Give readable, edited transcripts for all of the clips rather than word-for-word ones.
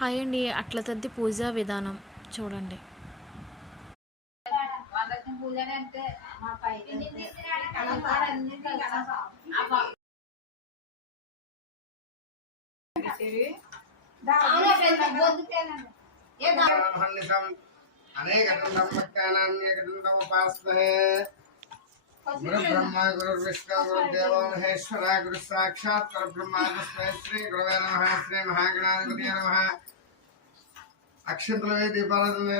Hi అండి. అట్ల తద్ది పూజా విధానం చూడండి. गुरु ब्रह्मा गुरु विष्णु गुरुदेवो महेश्वर गुरु साक्षात् परब्रह्म तस्मै श्री गुरवे नमः श्री महागणाधिपतये नमः अक्षंतल दीपाराधन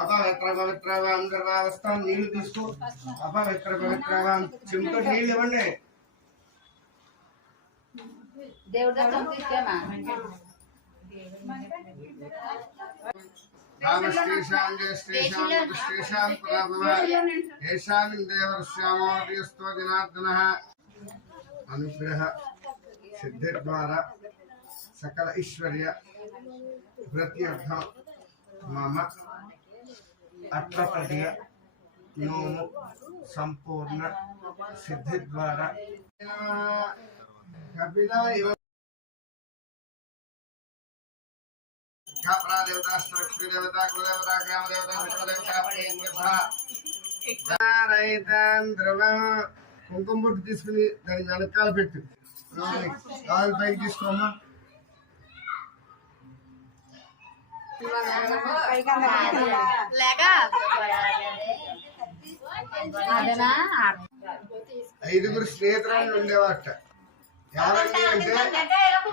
अपवित्र गर्भावस्था नीళ్ళు తీసుకో अपवित्र చెంతో నీళ్ళు ఇవ్వండి దేవుడి సంకీర్తన रामश्रीशां जयश्रीशां श्रीशां पराभव येषां देवर्ष्यामोऽस्तु जनार्दनः अनुग्रह सिद्धिद्वारा सकल ऐश्वर्य प्रत्यर्थं मम अट्लतदीय नोमु संपूर्ण सिद्धिद्वारा कपिला देवता लक्ष्मी देवता कुलदेवता ग्राम देवता सकल देवता ध्रुవం కుంకుమ బొట్టు తీసుకుని దాని వెనకాల పెట్టు కాలు పైకి తీసుకోమ్మా ఐదుగురు స్నేహితులు ఉండేవాట ఎవరంటే అంటే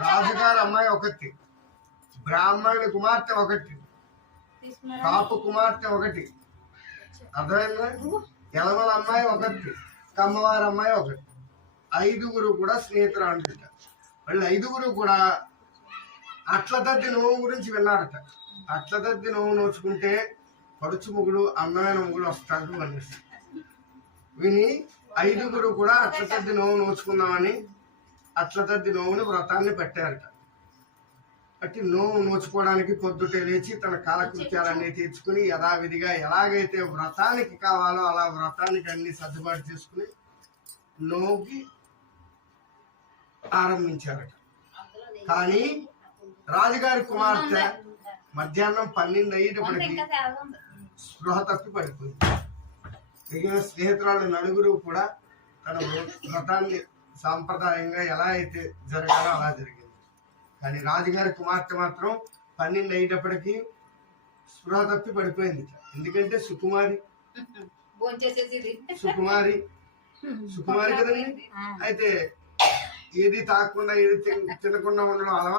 రాజుగారు అమ్మాయి ఒకటి బ్రాహ్మణుని కుమార్తె ఒకటి కాపు కుమార్తె ఒకటి అర్థమైందా ఎలమల అమ్మాయి ఒకటి కమ్మవారి అమ్మాయి ఒకటి ఐదుగురు కూడా స్నేహితులు అంటుంట వాళ్ళు ఐదుగురు కూడా అట్లతద్ది నోవు గురించి విన్నారట అట్లతద్ది నోవు నోచుకుంటే పడుచు ముగుడు అందమైన ముగుడు వస్తాడు అనిపిస్తుంది విని ఐదుగురు కూడా అట్లతద్ది నోవు నోచుకుందామని అట్లతద్ది నోవుని వ్రతాన్ని పెట్టారట అట్టి నోవు నోచుకోవడానికి పొద్దుటే లేచి తన కాలకృత్యాలన్నీ తీర్చుకుని యథావిధిగా ఎలాగైతే వ్రతానికి కావాలో అలా వ్రతానికి అన్ని సర్దుబాటు చేసుకుని నోవుకి ఆరంభించారట కానీ రాజుగారి కుమార్తె మధ్యాహ్నం 12 అయ్యేటప్పటికి స్పృహ తప్పి పడిపోయింది మిగిలిన స్నేహితురాలు నలుగురు కూడా తన వ్రతాన్ని సాంప్రదాయంగా ఎలా అయితే జరగాలో అలా జరిగింది కానీ రాజుగారి కుమార్తె మాత్రం 12 అయ్యేటప్పటికి స్పృహ తప్పి పడిపోయింది ఎందుకంటే సుకుమారి కదండి అయితే ఏది తాకుండా ఏది తినకుండా ఉండడం అలవాటు